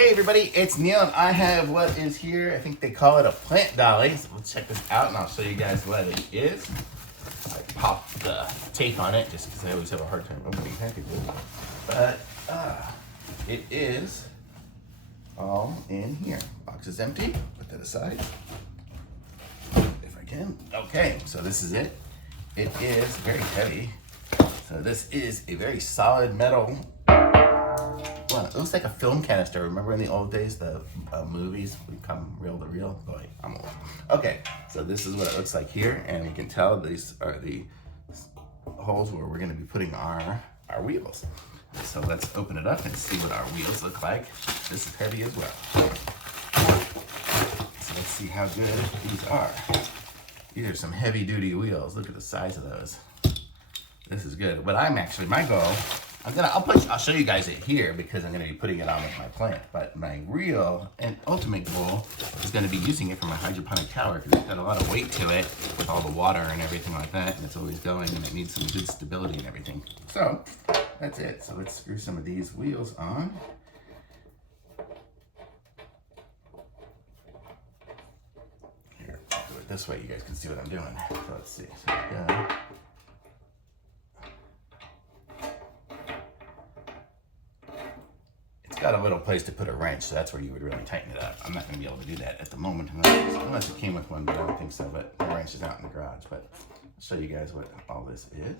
Hey everybody, it's Neil and I have what is here, I think they call it a plant dolly. So let's check this out and I'll show you guys what it is. I popped the tape on it just because I always have a hard time opening packages. But it is all in here. Box is empty, put that aside. If I can. Okay, so this is it. It is very heavy. So this is a very solid metal. Well, it looks like a film canister. Remember in the old days, the movies would come reel to reel? Boy, I'm old. Okay, so this is what it looks like here, and you can tell these are the holes where we're going to be putting our wheels. So let's open it up and see what our wheels look like. This is heavy as well. So let's see how good these are. These are some heavy duty wheels. Look at the size of those. This is good. But my goal, I'll show you guys it here because I'm gonna be putting it on with my plant. But my real and ultimate goal is gonna be using it for my hydroponic tower because it's got a lot of weight to it with all the water and everything like that, and it's always going and it needs some good stability and everything. So that's it. So let's screw some of these wheels on. Here, I'll do it this way. You guys can see what I'm doing. So let's see. So we go. Got a little place to put a wrench, so that's where you would really tighten it up. I'm not going to be able to do that at the moment unless it came with one, but I don't think so. But the wrench is out in the garage. But I'll show you guys what all this is.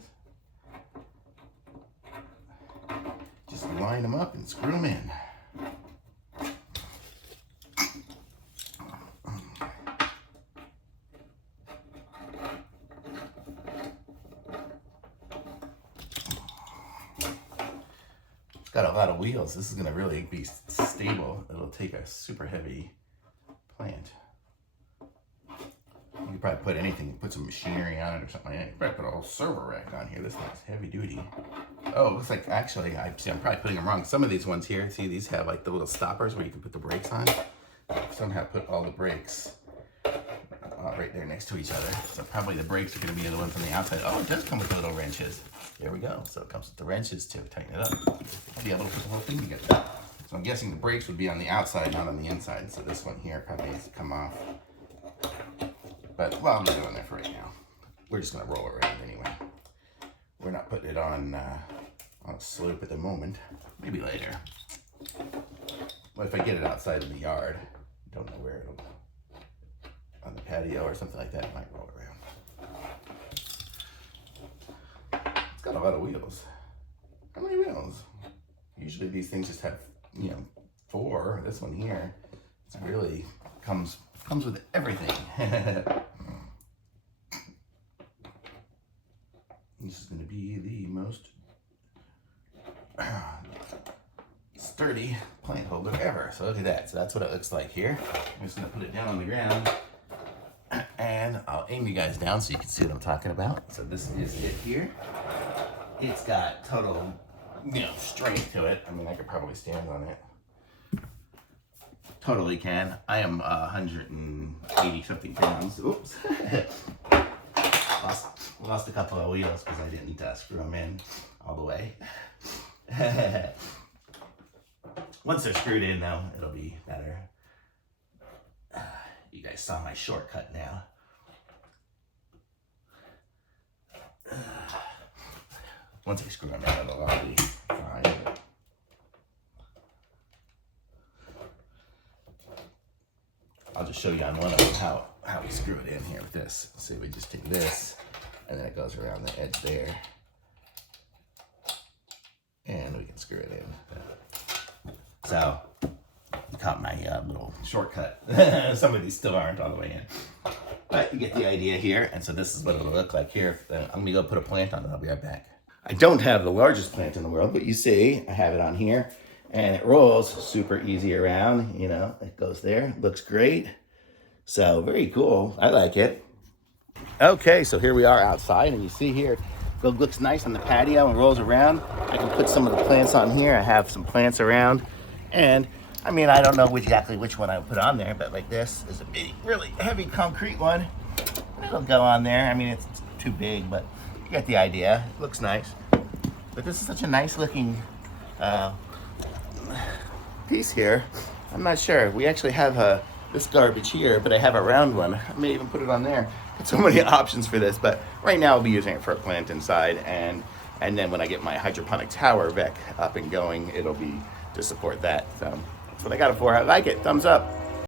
Just line them up and screw them in. Got a lot of wheels. This is going to really be stable. It'll take a super heavy plant. You could probably put anything, put some machinery on it or something like that. You could probably put a whole server rack on here. This thing's heavy duty. Oh, it looks like actually, I'm probably putting them wrong. Some of these ones here, see these have like the little stoppers where you can put the brakes on. Somehow put all the brakes right there next to each other. So probably the brakes are going to be the ones on the outside. Oh, it does come with the little wrenches. There we go. So it comes with the wrenches to tighten it up. I'll be able to put the whole thing together. So I'm guessing the brakes would be on the outside, not on the inside. So this one here probably needs to come off. But well, I'm doing that for right now. We're just going to roll it around anyway. We're not putting it on a slope at the moment. Maybe later. Well, if I get it outside in the yard, don't know where it'll. On the patio or something like that, it might roll around. It's got a lot of wheels. How many wheels? Usually these things just have, 4. This one here, it's really comes with everything. This is going to be the most sturdy plant holder ever. So look at that. So that's what it looks like here. I'm just going to put it down on the ground. And I'll aim you guys down so you can see what I'm talking about. So this is it here. It's got total, strength to it. I mean, I could probably stand on it. Totally can. I am 180 something pounds. Oops. Lost a couple of wheels because I didn't screw them in all the way. Once they're screwed in though, it'll be better. You guys saw my shortcut now. Once I screw them in, it'll all be fine. I'll just show you on one of them how we screw it in here with this. So we just take this, and then it goes around the edge there. And we can screw it in. So, caught my little shortcut. Some of these still aren't all the way in. But you get the idea here. And so this is what it'll look like here. I'm gonna go put a plant on it. I'll be right back. I don't have the largest plant in the world, but you see, I have it on here. And it rolls super easy around. It goes there. Looks great. So very cool. I like it. Okay, so here we are outside. And you see here, it looks nice on the patio and rolls around. I can put some of the plants on here. I have some plants around. And I mean, I don't know exactly which one I would put on there, but like this is a big, really heavy concrete one. It'll go on there. I mean, it's too big, but you get the idea. It looks nice. But this is such a nice looking piece here. I'm not sure. We actually have this garbage here, but I have a round one. I may even put it on there. Got so many options for this, but right now I'll be using it for a plant inside, and then when I get my hydroponic tower back up and going, it'll be to support that. So that's what I got it for. I like it. Thumbs up.